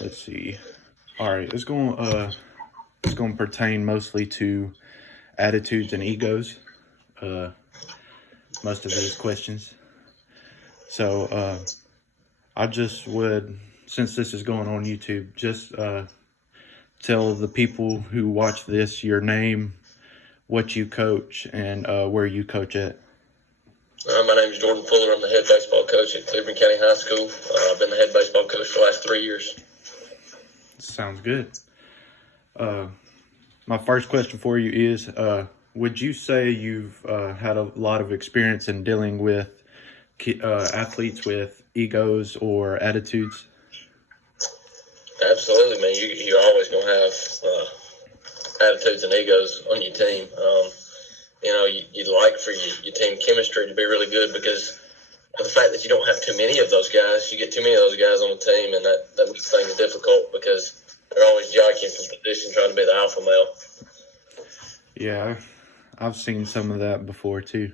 Let's see. All right, it's going to pertain mostly to attitudes and egos. Uh, Most of these questions. So I just would, since this is going on YouTube, just tell the people who watch this your name, what you coach, and where you coach at. My name is Jordan Fuller. I'm the head baseball coach at Cleburne County High School. I've been the head baseball coach for the last 3 years. Sounds good. My first question for you is, would you say you've had a lot of experience in dealing with athletes with egos or attitudes? Absolutely, man. You're always going to have attitudes and egos on your team. You'd like for your team chemistry to be really good because of the fact that you don't have too many of those guys. You get too many of those guys on the team, and that makes things difficult because they're always jockeying for position, trying to be the alpha male. Yeah, I've seen some of that before too.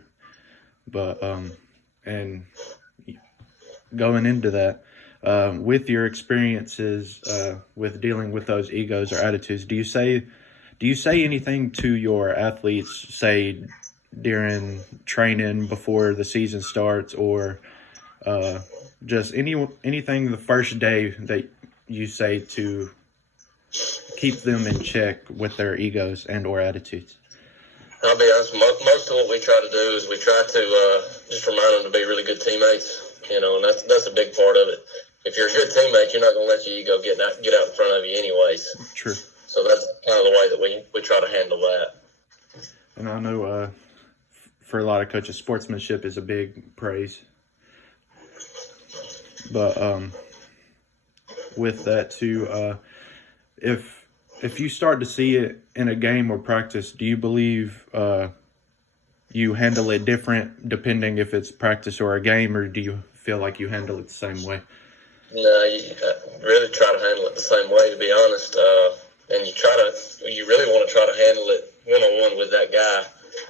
But and going into that, with your experiences with dealing with those egos or attitudes, do you say anything to your athletes, say during training before the season starts, or just anything the first day that you say to keep them in check with their egos and or attitudes? I'll be honest, most of what we try to do is we try to just remind them to be really good teammates, and that's a big part of it. If you're a good teammate, you're not going to let your ego get out in front of you anyways. True. So that's kind of the way that we try to handle that. And I know for a lot of coaches, sportsmanship is a big praise. But with that too, if you start to see it in a game or practice, do you believe you handle it different depending if it's practice or a game, or do you feel like you handle it the same way? No, you really try to handle it the same way, to be honest. And you really want to try to handle it one-on-one with that guy,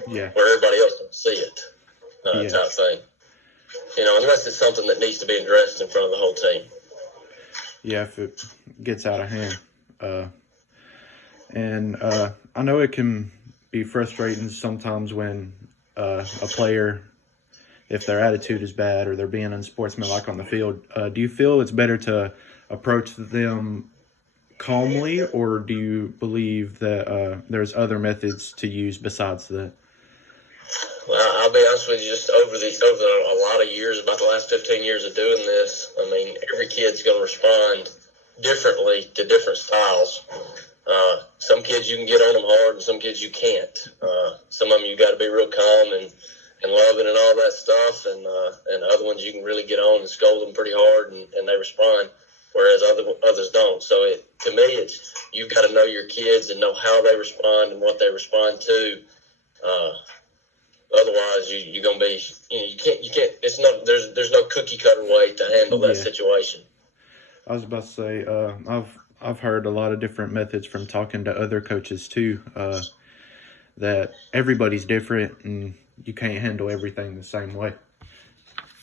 where everybody else can see it, type thing. Unless it's something that needs to be addressed in front of the whole team. Yeah, if it gets out of hand. And I know it can be frustrating sometimes when a player, if their attitude is bad or they're being unsportsmanlike on the field. Do you feel it's better to approach them calmly, or do you believe that there's other methods to use besides that? Well, I'll be honest with you, just over a lot of years, about the last 15 years of doing this, I mean, every kid's going to respond differently to different styles. Some kids you can get on them hard, and some kids you can't. Some of them you got to be real calm and loving and all that stuff, and other ones you can really get on and scold them pretty hard, and they respond, whereas others don't. So to me, you've got to know your kids and know how they respond and what they respond to. Otherwise, you're gonna be you can't. It's not there's no cookie cutter way to handle that situation. I was about to say I've heard a lot of different methods from talking to other coaches too. That everybody's different and you can't handle everything the same way.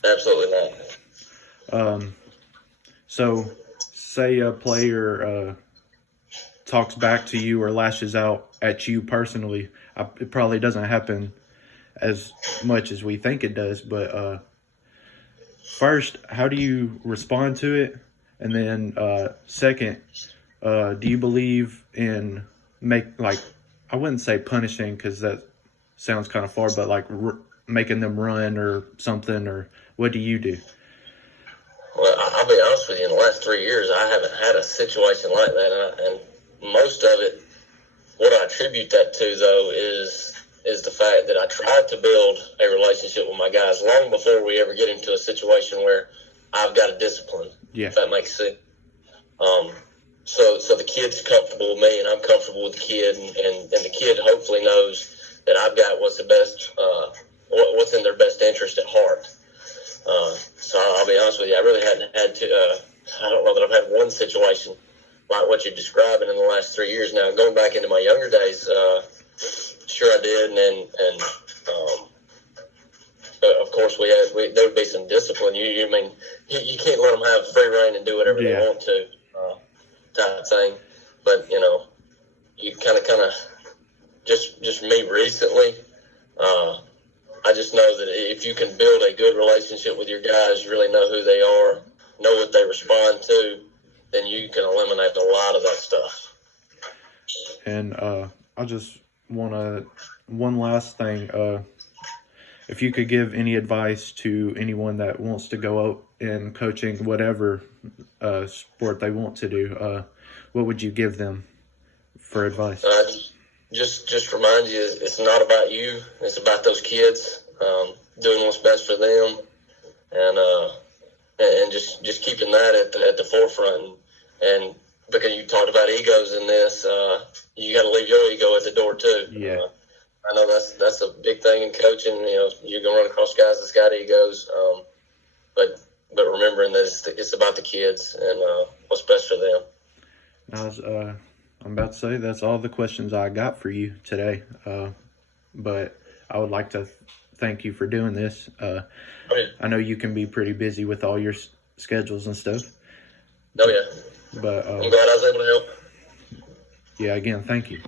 Absolutely not. So, say a player talks back to you or lashes out at you personally. It probably doesn't happen as much as we think it does, but first, how do you respond to it? And then second, do you believe in I wouldn't say punishing because that sounds kind of far, but like making them run or something, or what do you do? Well, I'll be honest with you, in the last 3 years, I haven't had a situation like that, and most of it, what I attribute that to, though, is the fact that I tried to build a relationship with my guys long before we ever get into a situation where I've got to discipline, if that makes sense. So the kid's comfortable with me, and I'm comfortable with the kid, and the kid hopefully knows that I've got what's in their best interest at heart. So I'll be honest with you, I really hadn't had to, I don't know that I've had one situation like what you're describing in the last 3 years. Now, going back into my younger days, sure I did, and of course there would be some discipline. You can't let them have free reign and do whatever they want to. type thing. But you kind of just me recently. I just know that if you can build a good relationship with your guys, you really know who they are, know what they respond to, then you can eliminate a lot of that stuff. And I just want to, one last thing, if you could give any advice to anyone that wants to go out in coaching whatever sport they want to do, what would you give them for advice? Just remind you, it's not about you. It's about those kids, doing what's best for them, and just keeping that at the forefront. And because you talked about egos in this, you got to leave your ego at the door too. Yeah. I know that's a big thing in coaching. You're gonna run across guys that's got egos, but remembering that it's about the kids and what's best for them. Now, I'm about to say that's all the questions I got for you today. But I would like to thank you for doing this. I know you can be pretty busy with all your schedules and stuff. Oh yeah. But I'm glad I was able to help. yeah, again, thank you.